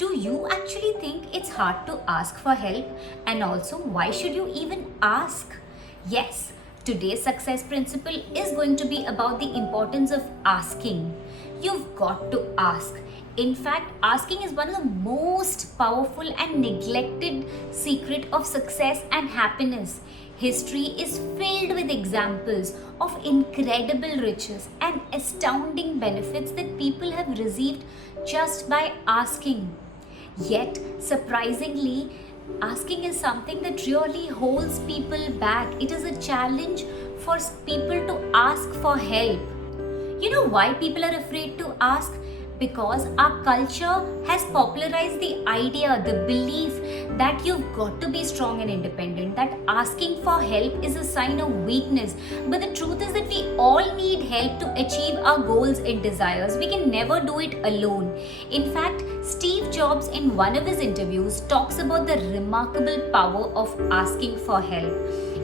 Do you actually think it's hard to ask for help? And also, why should you even ask? Yes, today's success principle is going to be about the importance of asking. You've got to ask. In fact, asking is one of the most powerful and neglected secret of success and happiness. History is filled with examples of incredible riches and astounding benefits that people have received just by asking. Yet, surprisingly, asking is something that really holds people back. It is a challenge for people to ask for help. You know why people are afraid to ask? Because our culture has popularized the idea, the belief that you've got to be strong and independent, that asking for help is a sign of weakness. But the truth is that we all need help to achieve our goals and desires. We can never do it alone. In fact, Steve Jobs, in one of his interviews, talks about the remarkable power of asking for help.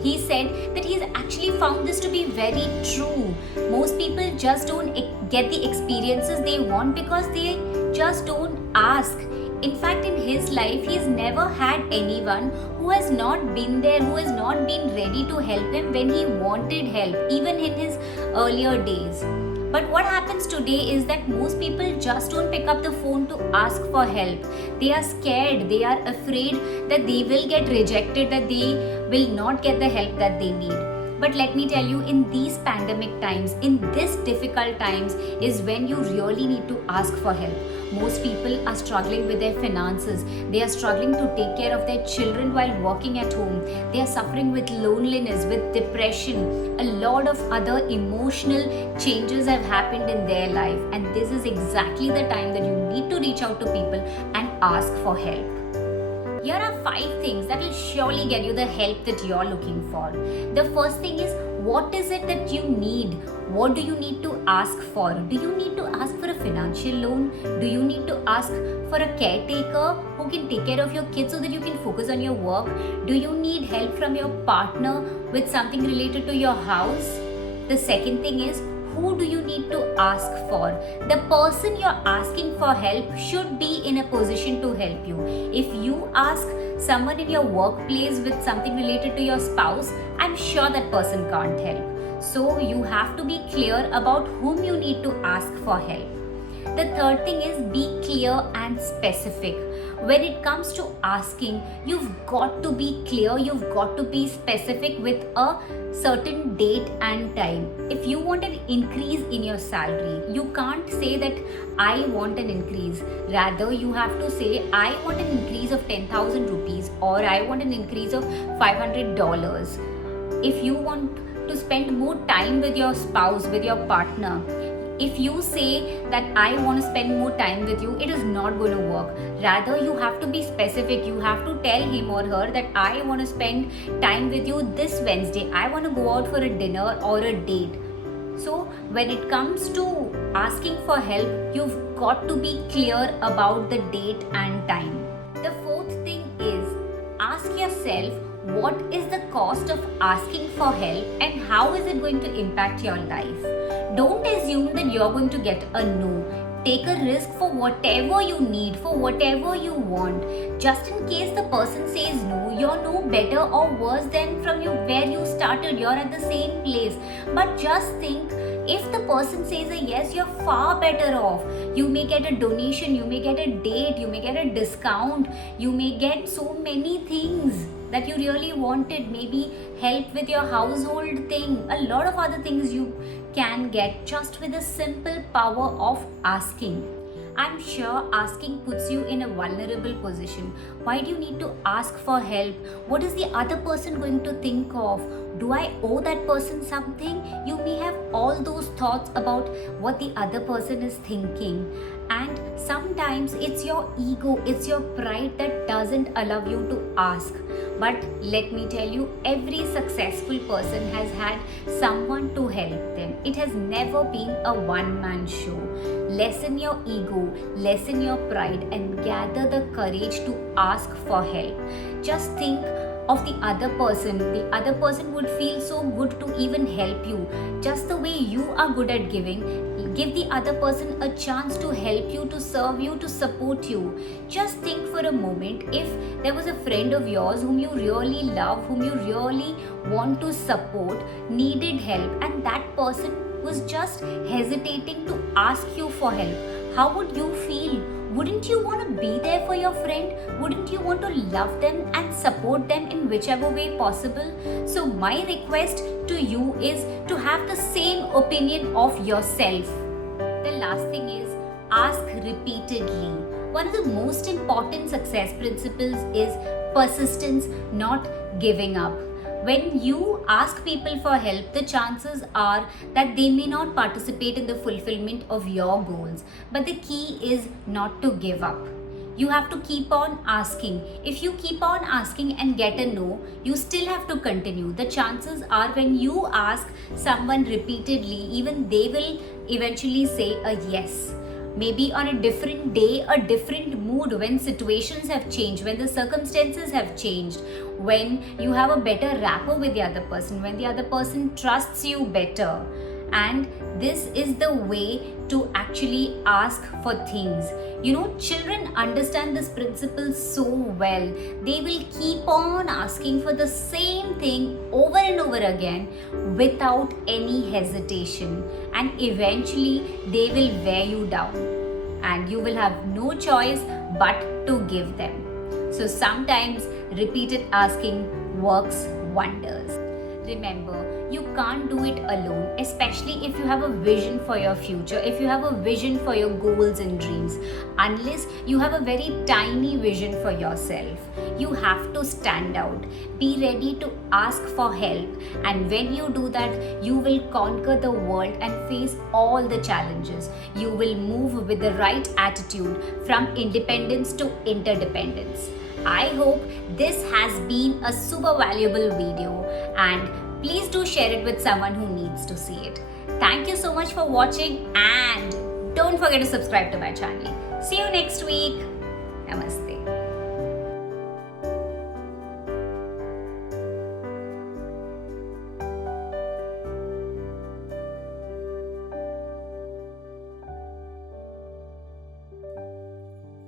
He said that he's actually found this to be very true. Most people just don't get the experiences they want because they just don't ask. In fact, in his life, he's never had anyone who has not been there, who has not been ready to help him when he wanted help, even in his earlier days. But what happens today is that most people just don't pick up the phone to ask for help. They are scared, they are afraid that they will get rejected, that they will not get the help that they need. But let me tell you, in these pandemic times, in this difficult times, is when you really need to ask for help. Most people are struggling with their finances. They are struggling to take care of their children while working at home. They are suffering with loneliness, with depression. A lot of other emotional changes have happened in their life. And this is exactly the time that you need to reach out to people and ask for help. Here are 5 things that will surely get you the help that you're looking for. The first thing is, what is it that you need? What do you need to ask for? Do you need to ask for a financial loan? Do you need to ask for a caretaker who can take care of your kids so that you can focus on your work? Do you need help from your partner with something related to your house? The second thing is, who do you need to ask for? The person you're asking for help should be in a position to help you. If you ask someone in your workplace with something related to your spouse, I'm sure that person can't help. So you have to be clear about whom you need to ask for help. The third thing is, be clear and specific. When it comes to asking, you've got to be clear, you've got to be specific with a certain date and time. If you want an increase in your salary, you can't say that I want an increase. Rather, you have to say, I want an increase of 10,000 rupees or I want an increase of $500. If you want to spend more time with your spouse, with your partner, if you say that I want to spend more time with you, it is not going to work. Rather, you have to be specific. You have to tell him or her that I want to spend time with you this Wednesday. I want to go out for a dinner or a date. So when it comes to asking for help, you've got to be clear about the date and time. The fourth thing is, ask yourself, what is the cost of asking for help and how is it going to impact your life? Don't assume that you're going to get a no. Take a risk for whatever you need, for whatever you want. Just in case the person says no, you're no better or worse than from where you started. You're at the same place. But just think, if the person says a yes, you're far better off. You may get a donation, you may get a date, you may get a discount, you may get so many things that you really wanted, maybe help with your household thing, a lot of other things you can get just with the simple power of asking. I'm sure asking puts you in a vulnerable position. Why do you need to ask for help? What is the other person going to think of? Do I owe that person something? You may have all those thoughts about what the other person is thinking. And sometimes it's your ego, it's your pride that doesn't allow you to ask. But let me tell you, every successful person has had someone to help them. It has never been a one-man show. Lessen your ego, lessen your pride, and gather the courage to ask for help. Just think, of the other person would feel so good to even help you. Just the way you are good at giving, give the other person a chance to help you, to serve you, to support you. Just think for a moment, if there was a friend of yours whom you really love, whom you really want to support, needed help, and that person was just hesitating to ask you for help, how would you feel? Wouldn't you want to be there for your friend? Wouldn't you want to love them and support them in whichever way possible? So my request to you is to have the same opinion of yourself. The last thing is, ask repeatedly. One of the most important success principles is persistence, not giving up. When you ask people for help, the chances are that they may not participate in the fulfillment of your goals. But the key is not to give up. You have to keep on asking. If you keep on asking and get a no, you still have to continue. The chances are when you ask someone repeatedly, even they will eventually say a yes. Maybe on a different day, a different mood, when situations have changed, when the circumstances have changed, when you have a better rapport with the other person, when the other person trusts you better. And this is the way to actually ask for things. Children understand this principle so well. They will keep on asking for the same thing over and over again without any hesitation. And eventually they will wear you down. And you will have no choice but to give them. So sometimes repeated asking works wonders. Remember, you can't do it alone, especially if you have a vision for your future, if you have a vision for your goals and dreams. Unless you have a very tiny vision for yourself, you have to stand out. Be ready to ask for help, and when you do that, you will conquer the world and face all the challenges. You will move with the right attitude from independence to interdependence. I hope this has been a super valuable video, and please do share it with someone who needs to see it. Thank you so much for watching, and don't forget to subscribe to my channel. See you next week. Namaste.